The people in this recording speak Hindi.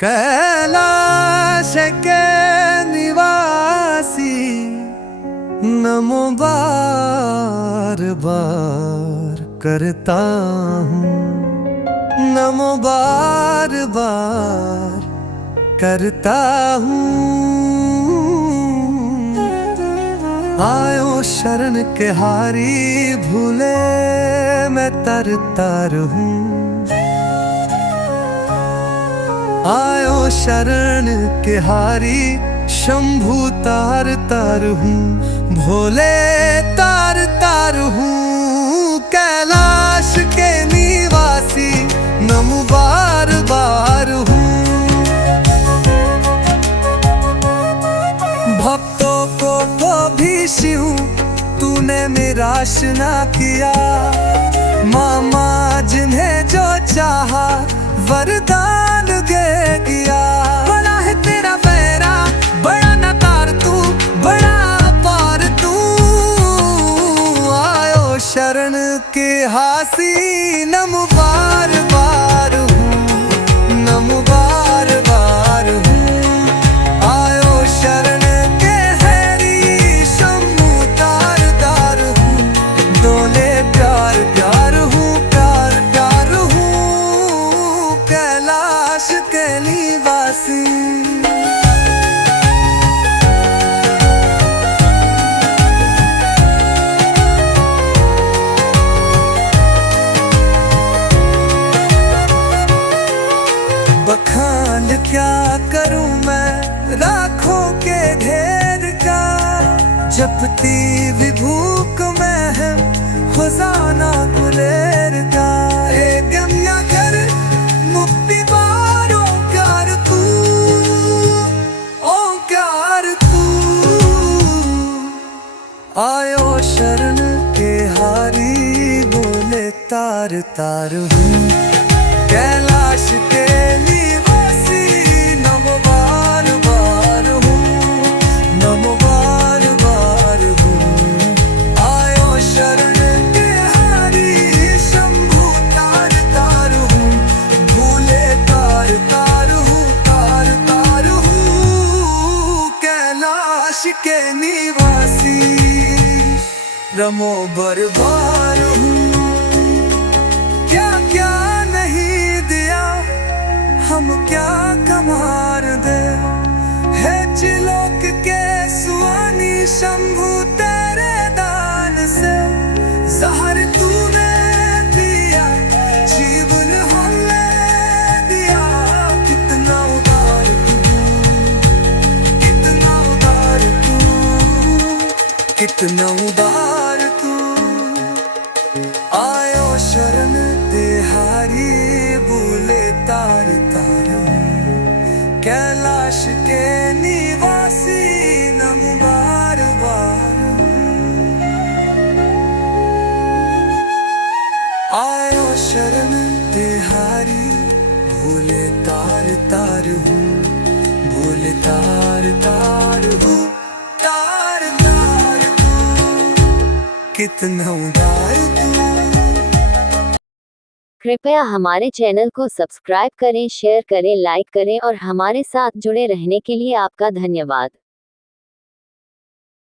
कैलाश के निवासी नमो बार बार करता हूँ, नमो बार बार करता हूँ। आयो शरण के हारी भूले मैं तरता रहूं, आयो शरण के हारी शंभु तार तार हूँ, भोले तार तार हूँ। कैलाश के निवासी नमो बार बार हूँ। भक्तों को भी शिव तूने निराश ना किया, मामा जिन्हें जो चाहा वरदान दे दिया। बड़ा है तेरा पैरा, बड़ा नकार तू, बड़ा पार तू। आयो शरण के हासी नमो बार बार हूँ, नमो बार बार हूँ। आयो शरण के हैरी शंभु तार तार हूँ, डोले प्यार प्यार हूँ, प्यार प्यार हूँ। कैलाश के निवासी बखान क्या करूं मैं राखों के ढेर का, जपती विभूक में है खुजाना गुलेर का। एक गम्या कर मुक्ति पार ओंकार तू, ओंकार तू। आयो शरण के हारी बोले तार तार हूँ। कैलाश के निवासी नमो बार बार हूँ, नमो बार बार हूँ। आयो शरण के हारी शंभु तार तार हूँ, भूले तार तार हूँ, तार तार हूँ। कैलाश के निवासी नमो बार बार हूँ। क्या क्या हम क्या कमार दे, है चिलोक के सुआनी शंभु तेरे दान से। जहर तूने दिया, जीवन हमें दिया। कितना उदार तू, कितना उदार तू, कितना उदार तू। आयो शरण तिहारी भूले तार तार, कैलाश के निवासी नमो बार बार। आयो शरण तिहारी भूले तार तार हूँ, भूले तार तार हूँ, तार तार हूँ। कितना उदार तू। कृपया हमारे चैनल को सब्सक्राइब करें, शेयर करें, लाइक करें और हमारे साथ जुड़े रहने के लिए आपका धन्यवाद।